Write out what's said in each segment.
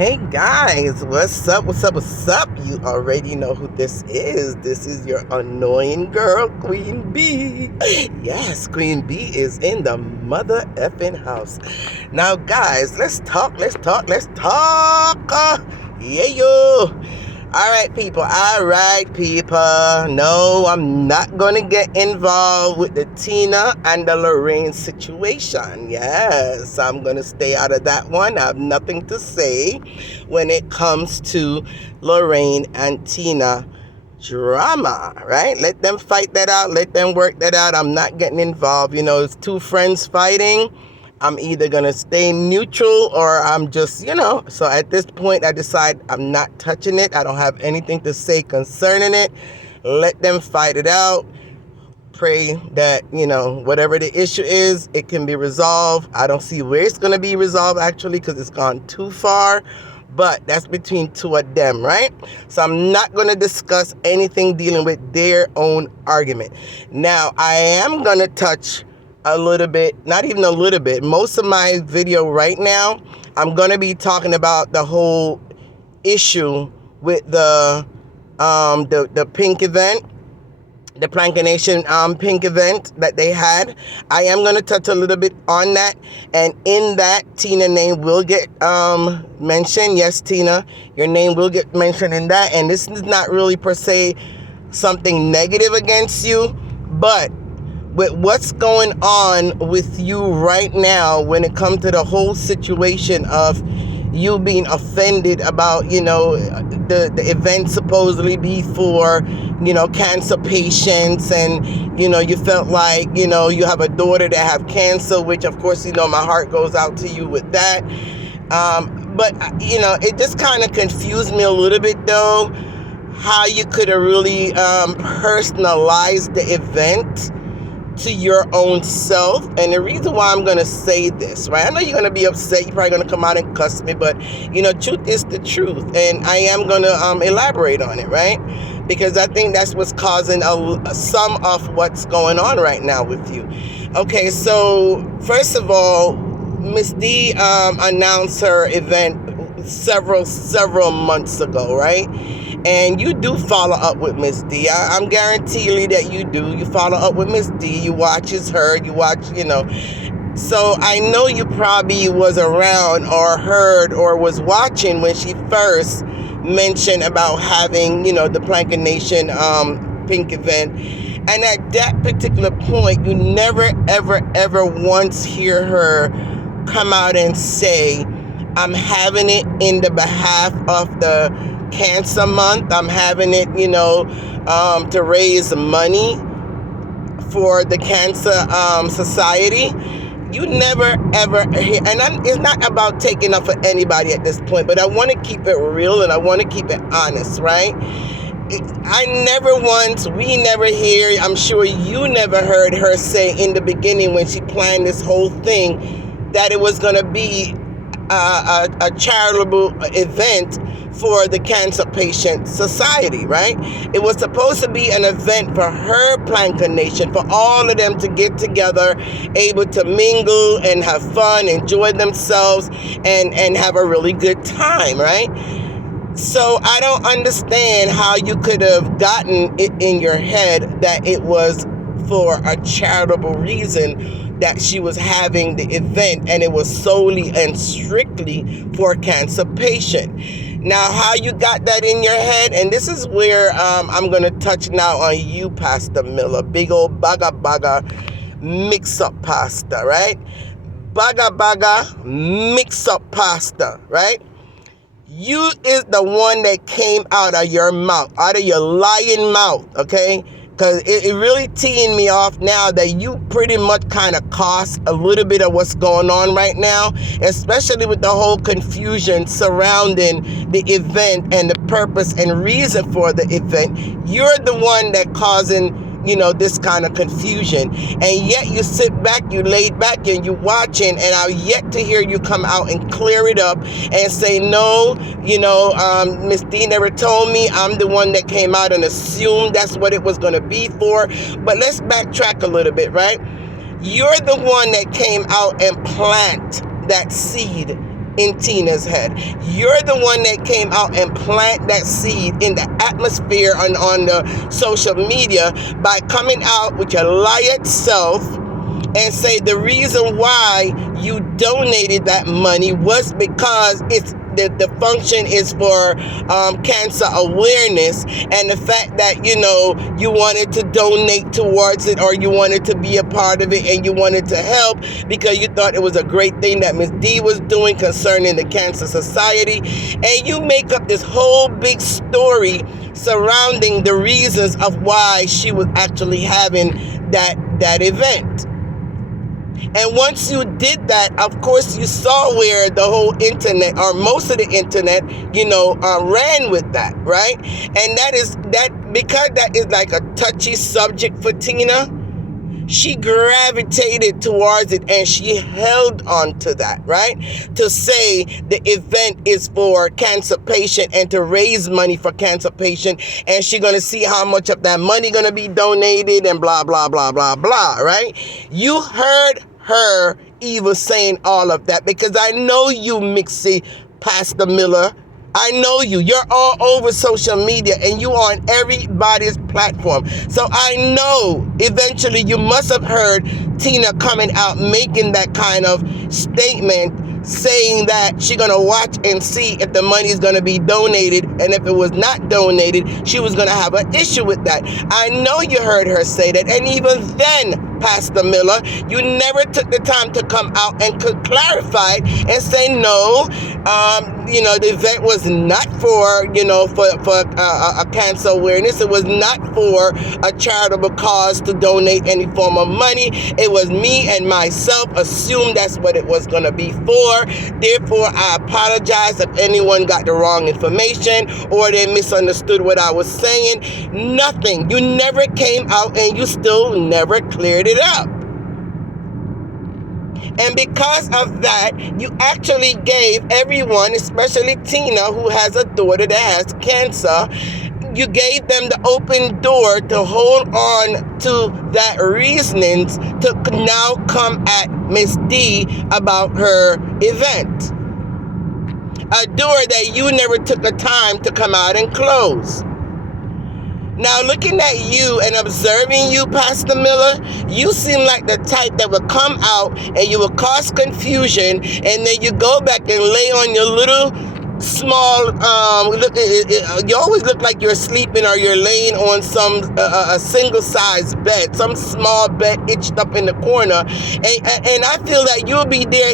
Hey guys, what's up? What's up? What's up? You already know who this is. This is your annoying girl, Queen B. Yes, Queen B is in the mother effing house. Now, guys, let's talk. Yeah, yo. All right, people. No, I'm not going to get involved with the Tina and the Lorraine situation. Yes, I'm going to stay out of that one. I have nothing to say when it comes to Lorraine and Tina drama, right? Let them fight that out. Let them work that out. I'm not getting involved. You know, it's two friends fighting. I'm either going to stay neutral or I'm just, so at this point I decide I'm not touching it. I don't have anything to say concerning it. Let them fight it out. Pray that, whatever the issue is, it can be resolved. I don't see where it's going to be resolved actually because it's gone too far. But that's between two of them, right? So I'm not going to discuss anything dealing with their own argument. Now, I am going to touch a little bit, not even a little bit. Most of my video right now, I'm going to be talking about the whole issue with the pink event, the Plank Nation pink event that they had. I am going to touch a little bit on that. And in that, Tina name will get mentioned. Yes, Tina, your name will get mentioned in that. And this is not really per se something negative against you, but with what's going on with you right now when it comes to the whole situation of you being offended about, the event supposedly be for, cancer patients, and, you felt like, you have a daughter that have cancer, which of course, my heart goes out to you with that. But, it just kind of confused me a little bit though, how you could have really personalized the event to your own self. And the reason why I'm going to say this, right? I know you're going to be upset. You're probably going to come out and cuss me, but, truth is the truth. And I am going to elaborate on it, right? Because I think that's what's causing some of what's going on right now with you. Okay, so first of all, Miss D announced her event several months ago, right? And you do follow up with Miss D. I'm guaranteeing that you do. You follow up with Miss D. You watches her. You watch, So I know you probably was around or heard or was watching when she first mentioned about having, the Plank Nation pink event. And at that particular point, you never, ever once hear her come out and say, I'm having it in the behalf of the Cancer Month. I'm having it, to raise money for the Cancer Society. You never, ever hear, and it's not about taking up for anybody at this point, but I want to keep it real and I want to keep it honest, right? We never hear, I'm sure you never heard her say in the beginning when she planned this whole thing that it was going to be a charitable event for the Cancer Patient Society, right? It was supposed to be an event for her Plank Nation, for all of them to get together, able to mingle and have fun, enjoy themselves, and have a really good time, right? So I don't understand how you could have gotten it in your head that it was for a charitable reason that she was having the event, and it was solely and strictly for a cancer patient. Now, how you got that in your head, and this is where I'm going to touch now on you, Pastor Miller, big old baga mix-up pastor, right? Baga mix-up pastor, right? You is the one that came out of your mouth, out of your lying mouth, okay? Because it really teeing me off now that you pretty much kind of caused a little bit of what's going on right now, especially with the whole confusion surrounding the event and the purpose and reason for the event. You're the one that causing, this kind of confusion. And yet you sit back, you laid back, and you watching, and I've yet to hear you come out and clear it up and say, no, Miss D never told me. I'm the one that came out and assumed that's what it was going to be for. But let's backtrack a little bit, right? You're the one that came out and plant that seed in Tina's head. You're the one that came out and plant that seed in the atmosphere on the social media by coming out with your liar self and say the reason why you donated that money was because it's the function is for cancer awareness, and the fact that you wanted to donate towards it, or you wanted to be a part of it, and you wanted to help because you thought it was a great thing that Miss D was doing concerning the Cancer Society, and you make up this whole big story surrounding the reasons of why she was actually having that event. And once you did that, of course, you saw where the whole internet, or most of the internet, ran with that, right? And because that is like a touchy subject for Tina, she gravitated towards it and she held on to that, right? To say the event is for cancer patient and to raise money for cancer patient, and she's going to see how much of that money going to be donated and blah, blah, blah, blah, blah, right? You heard her even saying all of that, because I know you, Mixie Pastor Miller. I know you. You're all over social media and you on everybody's platform. So I know eventually you must have heard Tina coming out making that kind of statement, saying that she's going to watch and see if the money is going to be donated, and if it was not donated, she was going to have an issue with that. I know you heard her say that, and even then, Pastor Miller, you never took the time to come out and clarify and say no. The event was not for a cancer awareness. It was not for a charitable cause to donate any form of money. It was me and myself assumed that's what it was going to be for. Therefore, I apologize if anyone got the wrong information or they misunderstood what I was saying. Nothing. You never came out and you still never cleared it up. And because of that, you actually gave everyone, especially Tina, who has a daughter that has cancer, you gave them the open door to hold on to that reasoning to now come at Miss D about her event. A door that you never took the time to come out and close. Now, looking at you and observing you, Pastor Miller, you seem like the type that would come out and you would cause confusion, and then you go back and lay on your little small, you always look like you're sleeping or you're laying on some a single-sized bed, some small bed itched up in the corner, and I feel that you'll be there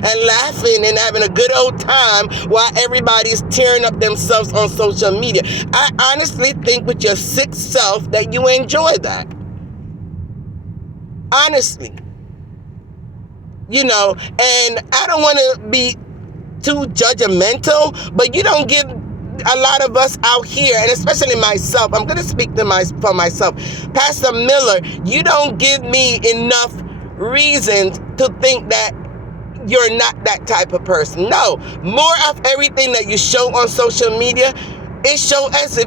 and laughing and having a good old time while everybody's tearing up themselves on social media. I honestly think with your sick self that you enjoy that. Honestly. And I don't want to be too judgmental, but you don't give a lot of us out here, and especially myself, I'm going to speak for myself, Pastor Miller, you don't give me enough reasons to think that you're not that type of person. No, more of everything that you show on social media, it shows as if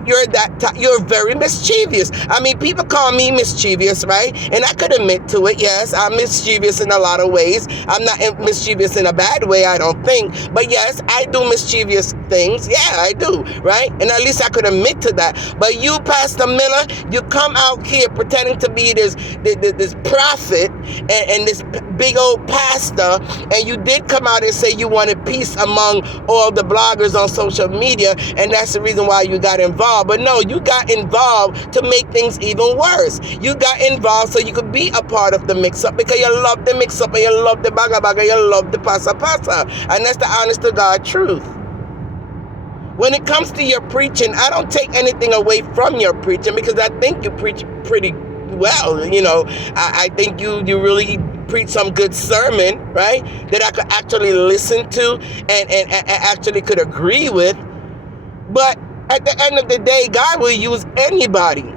you're very mischievous. I mean, people call me mischievous, right? And I could admit to it. Yes, I'm mischievous in a lot of ways. I'm not mischievous in a bad way, I don't think. But yes, I do mischievous things. Yeah, I do, right? And at least I could admit to that. But you, Pastor Miller, you come out here pretending to be this prophet and this big old pastor, and you did come out and say you wanted peace among all the bloggers on social media, and that's the reason why you got involved. But no, you got involved to make things even worse. You got involved so you could be a part of the mix-up, because you love the mix-up and you love the baga-baga, you love the pasa-pasa. And that's the honest to God truth. When it comes to your preaching, I don't take anything away from your preaching, because I think you preach pretty well. I think you really preach some good sermon, right? That I could actually listen to and actually could agree with. But at the end of the day, God will use anybody,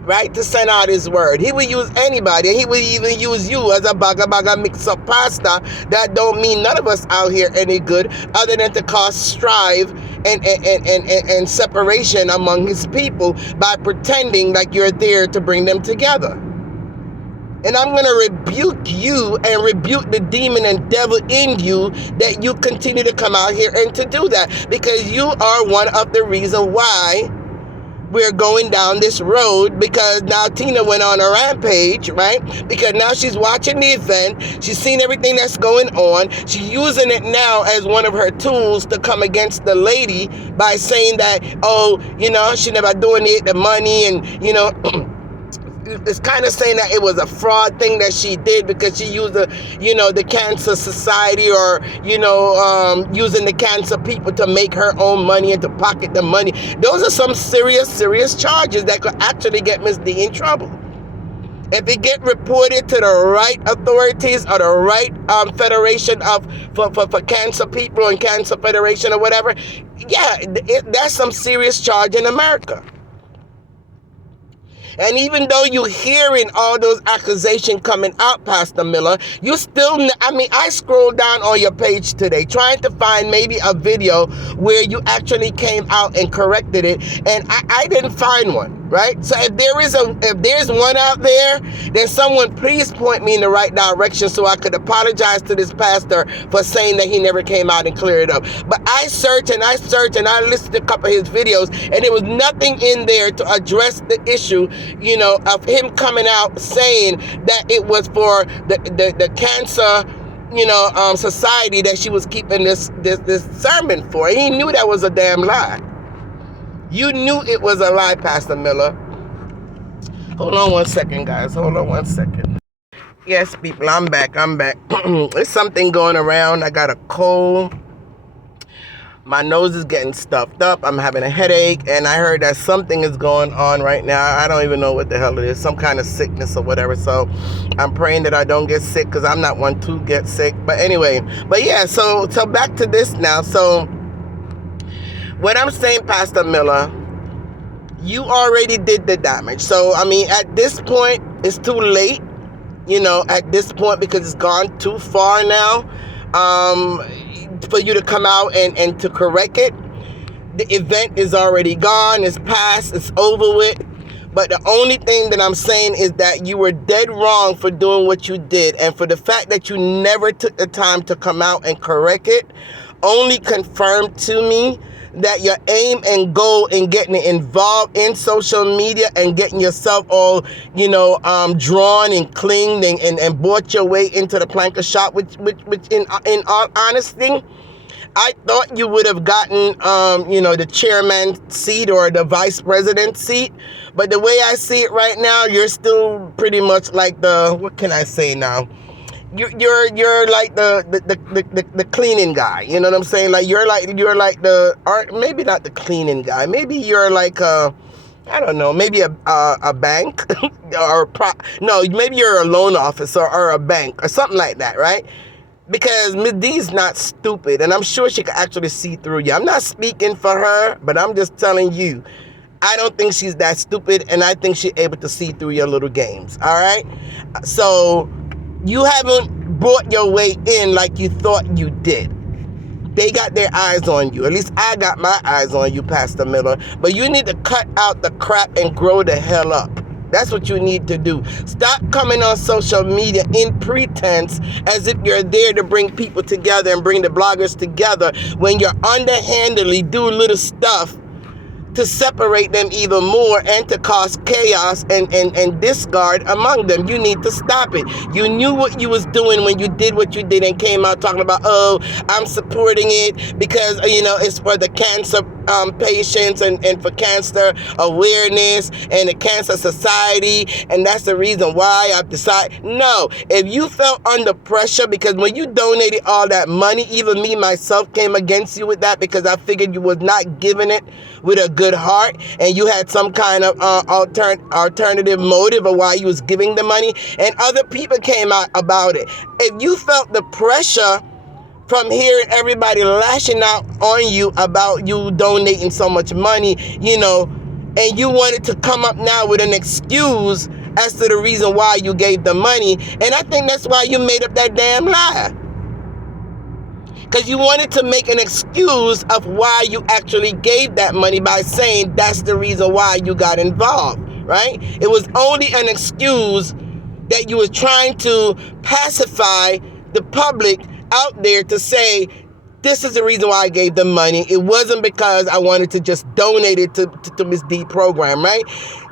right, to send out his word. He will use anybody. And he will even use you as a baga mix-up pastor. That don't mean none of us out here any good, other than to cause strife and separation among his people by pretending like you're there to bring them together. And I'm going to rebuke you and rebuke the demon and devil in you that you continue to come out here and to do that, because you are one of the reasons why we're going down this road, because now Tina went on a rampage, right? Because now she's watching the event. She's seen everything that's going on. She's using it now as one of her tools to come against the lady by saying that, oh, she never donated the money, and, it's kind of saying that it was a fraud thing that she did because she used the Cancer Society, or, using the cancer people to make her own money and to pocket the money. Those are some serious charges that could actually get Miss D in trouble. If it get reported to the right authorities or the right federation for cancer people and Cancer Federation or whatever, that's some serious charge in America. And even though you're hearing all those accusations coming out, Pastor Miller, you still, I scrolled down on your page today trying to find maybe a video where you actually came out and corrected it, and I didn't find one, right? So if there's one out there, then someone please point me in the right direction so I could apologize to this pastor for saying that he never came out and cleared it up. But I searched and I listened to a couple of his videos, and there was nothing in there to address the issue, of him coming out saying that it was for the cancer, society that she was keeping this sermon for. He knew that was a damn lie. You knew it was a lie, Pastor Miller. Hold on one second, guys. Hold on one second. Yes, people, I'm back. There's something going around. I got a cold. My nose is getting stuffed up. I'm having a headache, and I heard that something is going on right now. I don't even know what the hell it is, some kind of sickness or whatever. So I'm praying that I don't get sick, because I'm not one to get sick. But anyway, so back to this now. So what I'm saying, Pastor Miller, you already did the damage. So, at this point, it's too late, at this point, because it's gone too far now. For you to come out and to correct it. The event is already gone, it's past, it's over with. But the only thing that I'm saying is that you were dead wrong for doing what you did, and for the fact that you never took the time to come out and correct it only confirmed to me that your aim and goal in getting involved in social media and getting yourself all, drawn and clinged and bought your way into the planker shop, which in all honesty, I thought you would have gotten, the chairman seat or the vice president seat. But the way I see it right now, you're still pretty much like what can I say now? You're like the cleaning guy, you know what I'm saying? Like you're like or maybe not the cleaning guy. Maybe you're like I don't know, maybe a bank or maybe you're a loan officer or a bank or something like that, right? Because Ms. D's not stupid, and I'm sure she can actually see through you. I'm not speaking for her, but I'm just telling you, I don't think she's that stupid, and I think she's able to see through your little games, all right? So you haven't brought your way in like you thought you did. They got their eyes on you. At least I got my eyes on you, Pastor Miller. But you need to cut out the crap and grow the hell up. That's what you need to do. Stop coming on social media in pretense as if you're there to bring people together and bring the bloggers together when you're underhandedly doing little stuff to separate them even more and to cause chaos and discard among them. You need to stop it. You knew what you was doing when you did what you did and came out talking about, oh, I'm supporting it because, it's for the cancer patients and for cancer awareness and the Cancer Society, and that's the reason why I've decided. No, if you felt under pressure, because when you donated all that money, even me myself came against you with that because I figured you was not giving it with a good heart and you had some kind of alternative motive of why you was giving the money, and other people came out about it. If you felt the pressure from hearing everybody lashing out on you about you donating so much money, and you wanted to come up now with an excuse as to the reason why you gave the money, and I think that's why you made up that damn lie. Because you wanted to make an excuse of why you actually gave that money by saying that's the reason why you got involved, right? It was only an excuse that you were trying to pacify the public out there to say, this is the reason why I gave them money. It wasn't because I wanted to just donate it to Miss D program, right?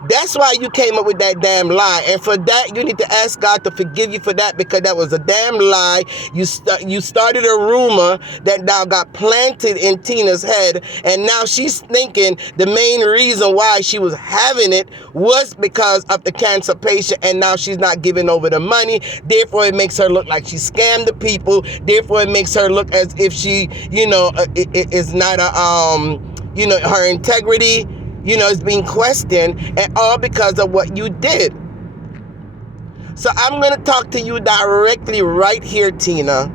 That's why you came up with that damn lie. And for that, you need to ask God to forgive you for that, because that was a damn lie. You started a rumor that now got planted in Tina's head. And now she's thinking the main reason why she was having it was because of the cancer patient. And now she's not giving over the money. Therefore, it makes her look like she scammed the people. Therefore, it makes her look as if she, it is not her integrity, is being questioned, and all because of what you did. So I'm going to talk to you directly right here, Tina.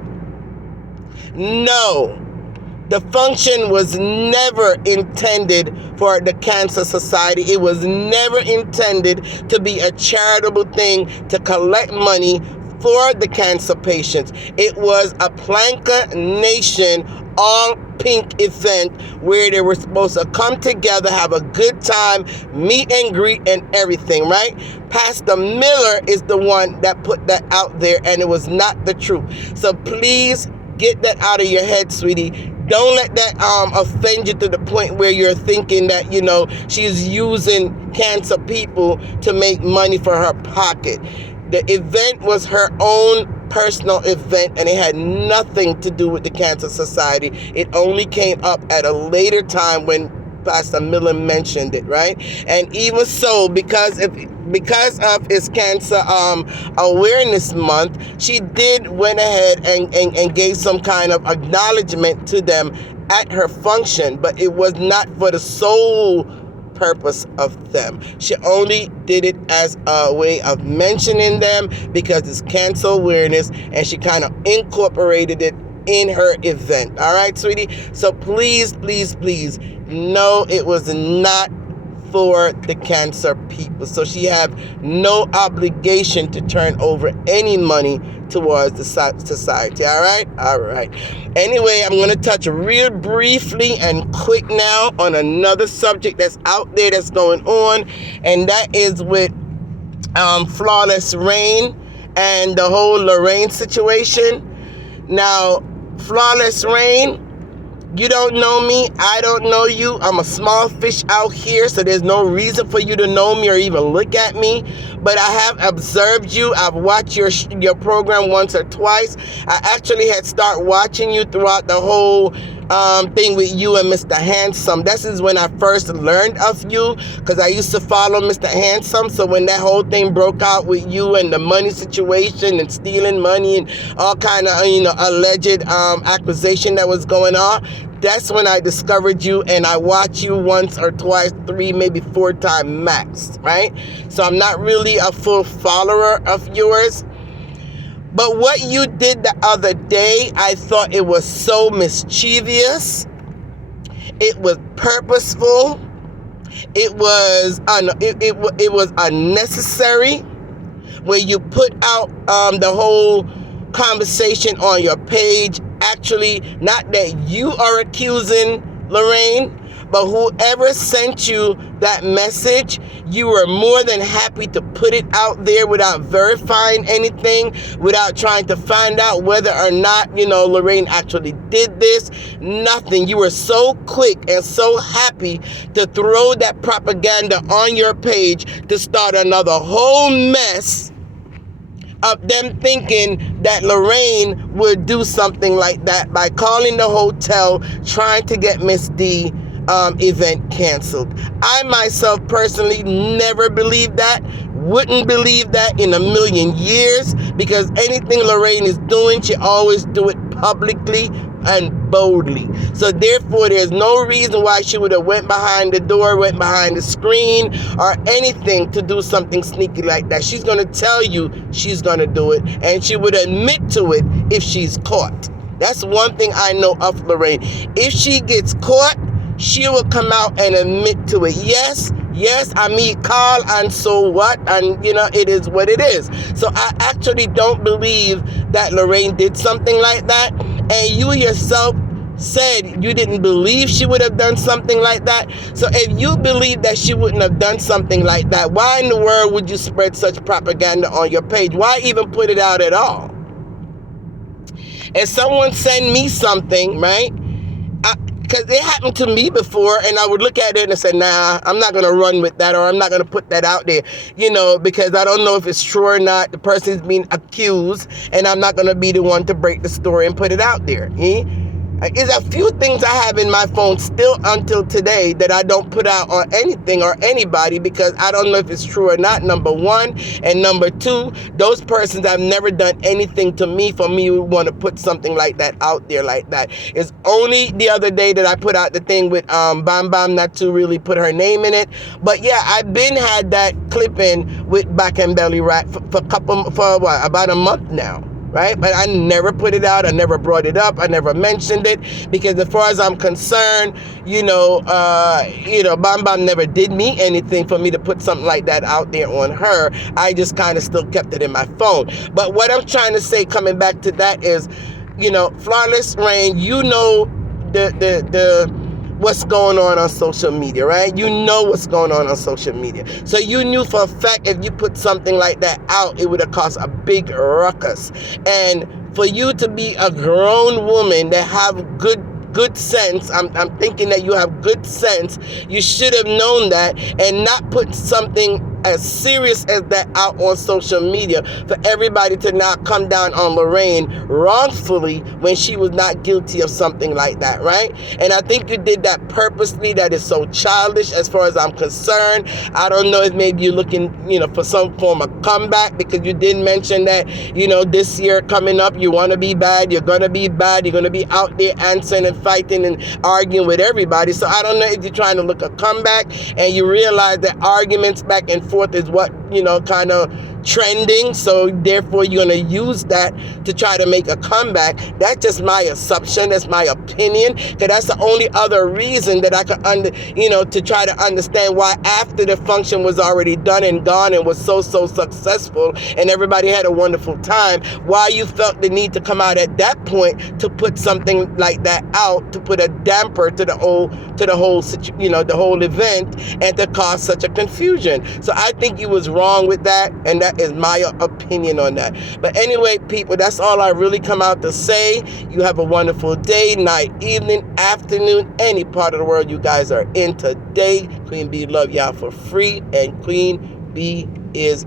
No, the function was never intended for the Cancer Society. It was never intended to be a charitable thing to collect money for the cancer patients. It was a Planka Nation all pink event where they were supposed to come together, have a good time, meet and greet and everything, right? Pastor Miller is the one that put that out there, and it was not the truth. So please get that out of your head, sweetie. Don't let that offend you to the point where you're thinking that, she's using cancer people to make money for her pocket. The event was her own personal event, and it had nothing to do with the Cancer Society. It only came up at a later time when Pastor Miller mentioned it, right? And even so, because of its Cancer Awareness Month, she did went ahead and gave some kind of acknowledgement to them at her function, but it was not for the sole purpose of them. She only did it as a way of mentioning them because it's cancer awareness, and she kind of incorporated it in her event. All right, sweetie? So please, please, please, no, it was not for the cancer people. So she have no obligation to turn over any money towards the society. All right. Anyway, I'm going to touch real briefly and quick now on another subject that's out there that's going on, and that is with Flawless Rain and the whole Lorraine situation. Now, Flawless Rain, you don't know me, I don't know you. I'm a small fish out here, so there's no reason for you to know me or even look at me. But I have observed you. I've watched your program once or twice. I actually had started watching you throughout the whole thing with you and Mr. Handsome. This is when I first learned of you, because I used to follow Mr. Handsome. So when that whole thing broke out with you and the money situation and stealing money and all kind of alleged accusation that was going on, that's when I discovered you, and I watched you once or twice, 3, maybe 4 times max, right? So I'm not really a full follower of yours. But what you did the other day, I thought it was so mischievous. It was purposeful. It was unnecessary. Where you put out the whole conversation on your page. Actually, not that you are accusing Lorraine, but whoever sent you that message, you were more than happy to put it out there without verifying anything, without trying to find out whether or not, Lorraine actually did this. Nothing. You were so quick and so happy to throw that propaganda on your page to start another whole mess of them thinking that Lorraine would do something like that by calling the hotel, trying to get Miss D event canceled. I myself personally never believed that, wouldn't believe that in a million years, because anything Lorraine is doing, she always do it publicly and boldly. So therefore, there's no reason why she would have went behind the door, went behind the screen, or anything to do something sneaky like that. She's going to tell you she's going to do it, and she would admit to it if she's caught. That's one thing I know of Lorraine. If she gets caught, she will come out and admit to it. Yes, I mean, Carl, and so what? And, it is what it is. So I actually don't believe that Lorraine did something like that. And you yourself said you didn't believe she would have done something like that. So if you believe that she wouldn't have done something like that, why in the world would you spread such propaganda on your page? Why even put it out at all? If someone send me something, right? Because it happened to me before, and I would look at it and say, nah, I'm not going to run with that, or I'm not going to put that out there, because I don't know if it's true or not. The person's being accused, and I'm not going to be the one to break the story and put it out there. There's a few things I have in my phone still until today that I don't put out on anything or anybody because I don't know if it's true or not, number one. And number two, those persons have never done anything to me for me to want to put something like that out there like that. It's only the other day that I put out the thing with Bam Bam, not to really put her name in it. But yeah, I've been had that clipping with Back and Belly Rat for about a month now. Right? But I never put it out. I never brought it up. I never mentioned it because as far as I'm concerned, Bam Bam never did me anything for me to put something like that out there on her. I just kind of still kept it in my phone. But what I'm trying to say, coming back to that is, Flawless Rain, the what's going on social media, right? You know what's going on social media. So you knew for a fact if you put something like that out, it would have caused a big ruckus. And for you to be a grown woman that have good sense, I'm thinking that you have good sense, you should have known that and not put something as serious as that out on social media for everybody to now come down on Lorraine wrongfully when she was not guilty of something like that, right? And I think you did that purposely. That is so childish as far as I'm concerned. I don't know if maybe you're looking, for some form of comeback because you did mention that, this year coming up, you want to be bad, you're going to be bad, you're going to be out there answering and fighting and arguing with everybody. So I don't know if you're trying to look a comeback and you realize that arguments back and forth is what, kind of trending. So therefore you're going to use that to try to make a comeback. That's just my assumption. That's my opinion. Because that's the only other reason that I could, to try to understand why after the function was already done and gone and was so successful and everybody had a wonderful time, why you felt the need to come out at that point to put something like that out, to put a damper to the whole the whole event and to cause such a confusion. So I think you was wrong with that, and that is my opinion on that. But anyway, people, that's all I really come out to say. You have a wonderful day, night, evening, afternoon, any part of the world you guys are in today. Queen B love y'all for free, and Queen B is